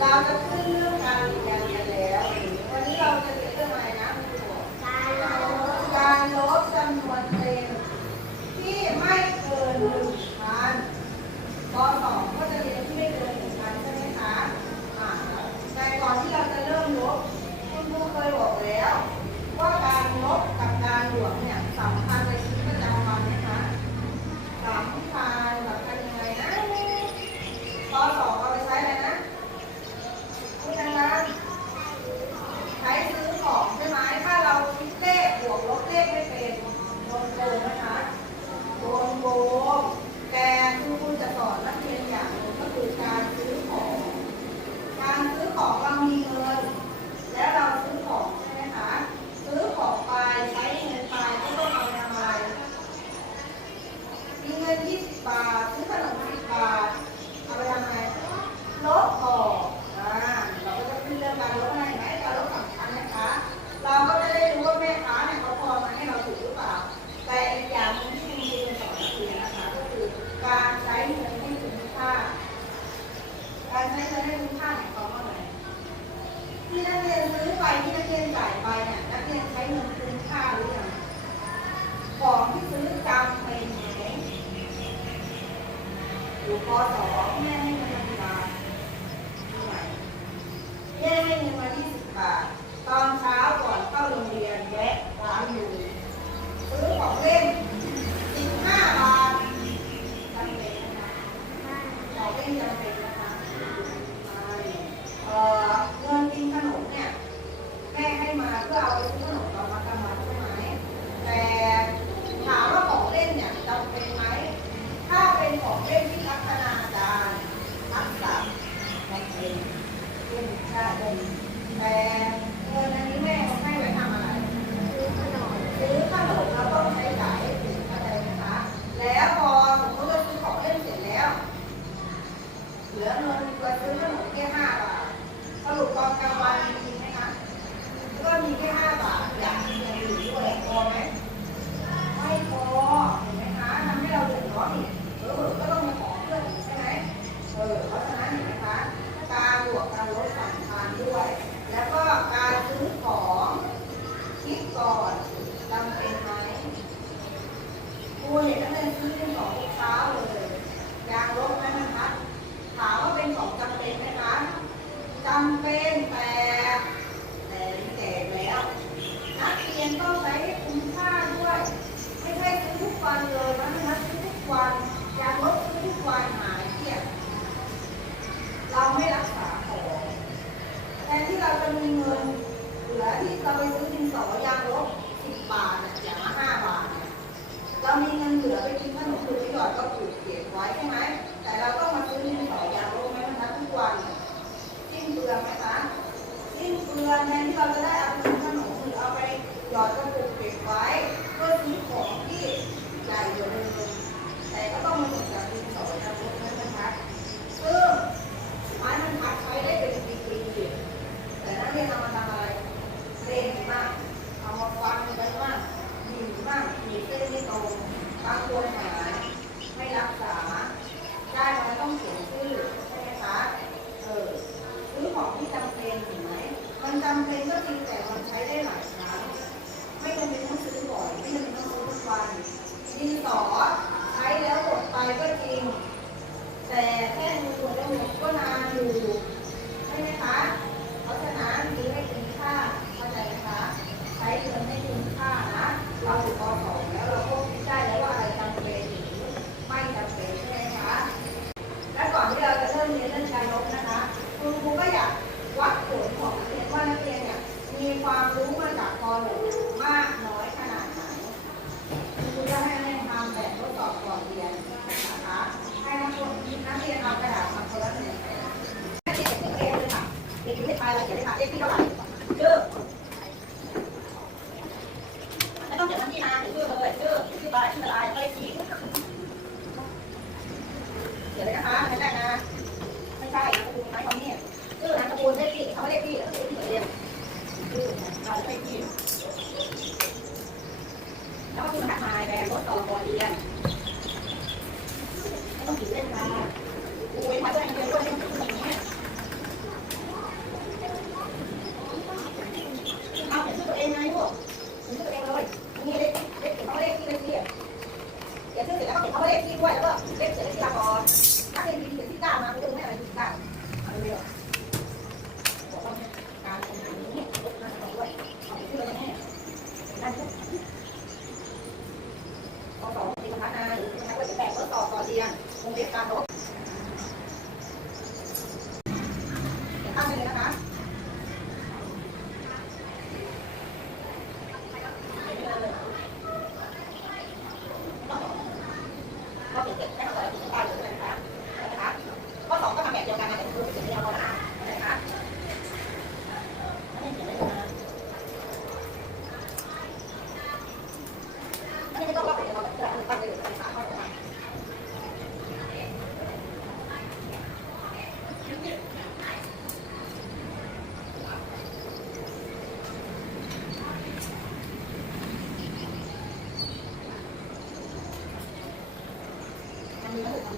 เราจะ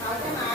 好先拿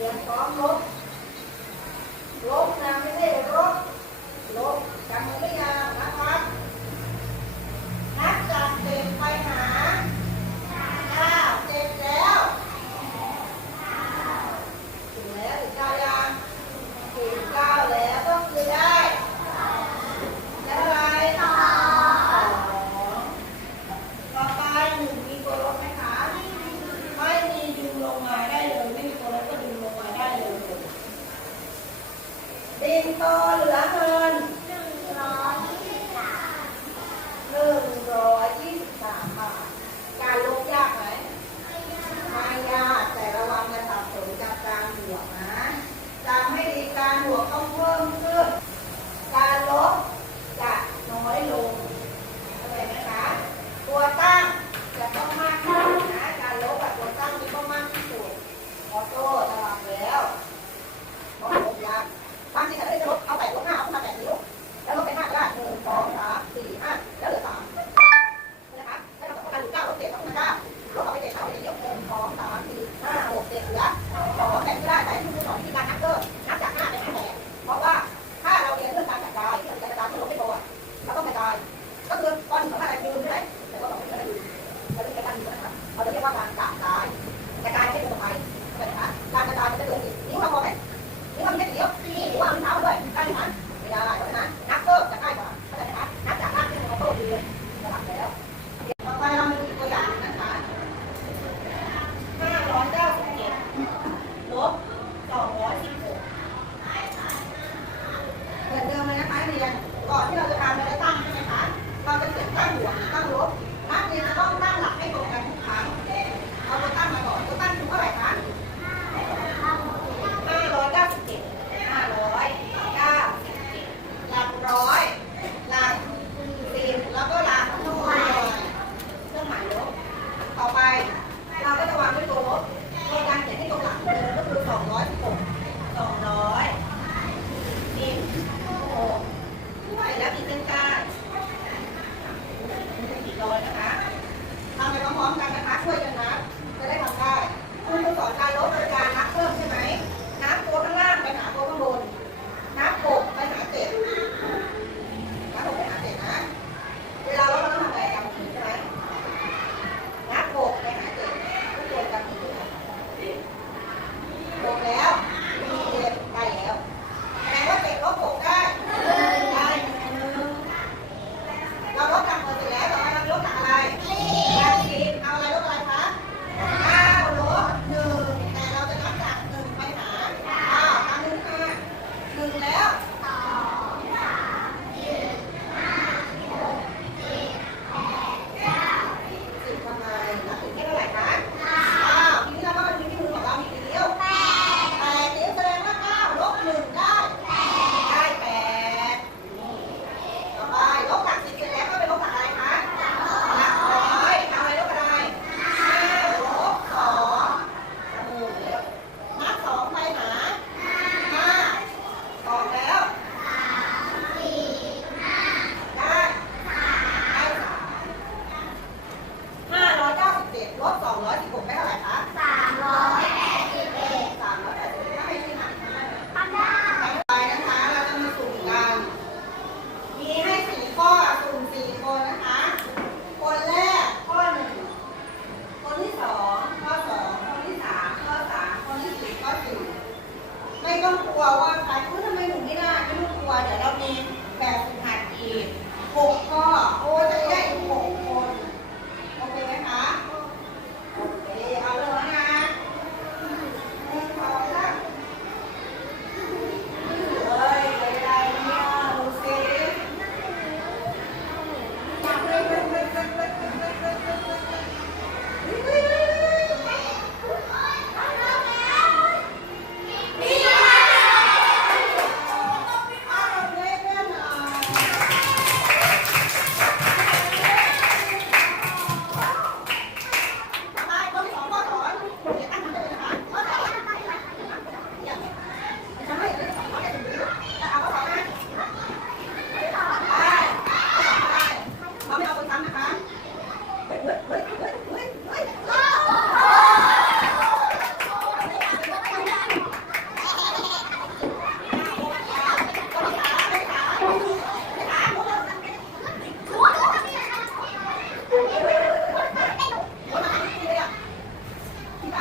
เตรียมพร้อมลบลบนะไม่ได้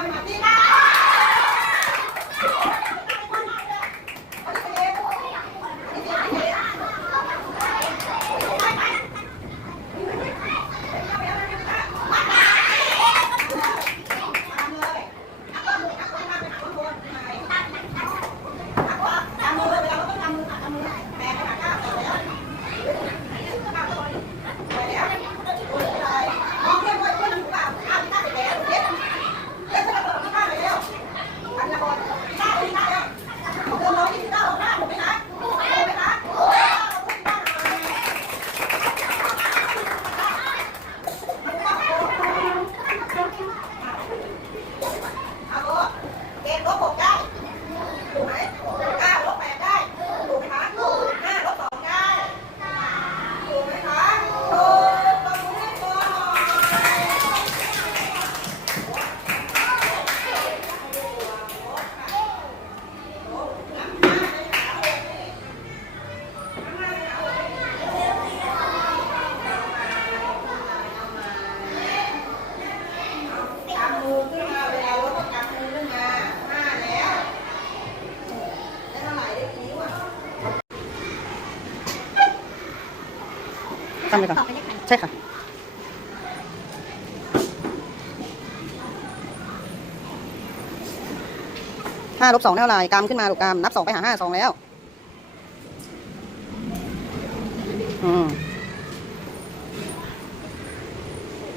Mati, mati. าลบสองเท่าไหร่กามขึ้นมาหรอกกามนับสองไปหาห้าสองแล้ว อืม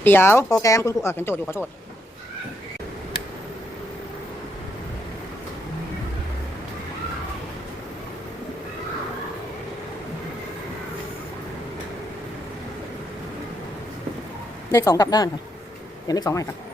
เดี๋ยวโปรแกรมคุณครูเออเขีนโจทย์อยู่ขอโทษเลขสองกลับด้านค่ะเขียนเลขสองใหม่ค่ะ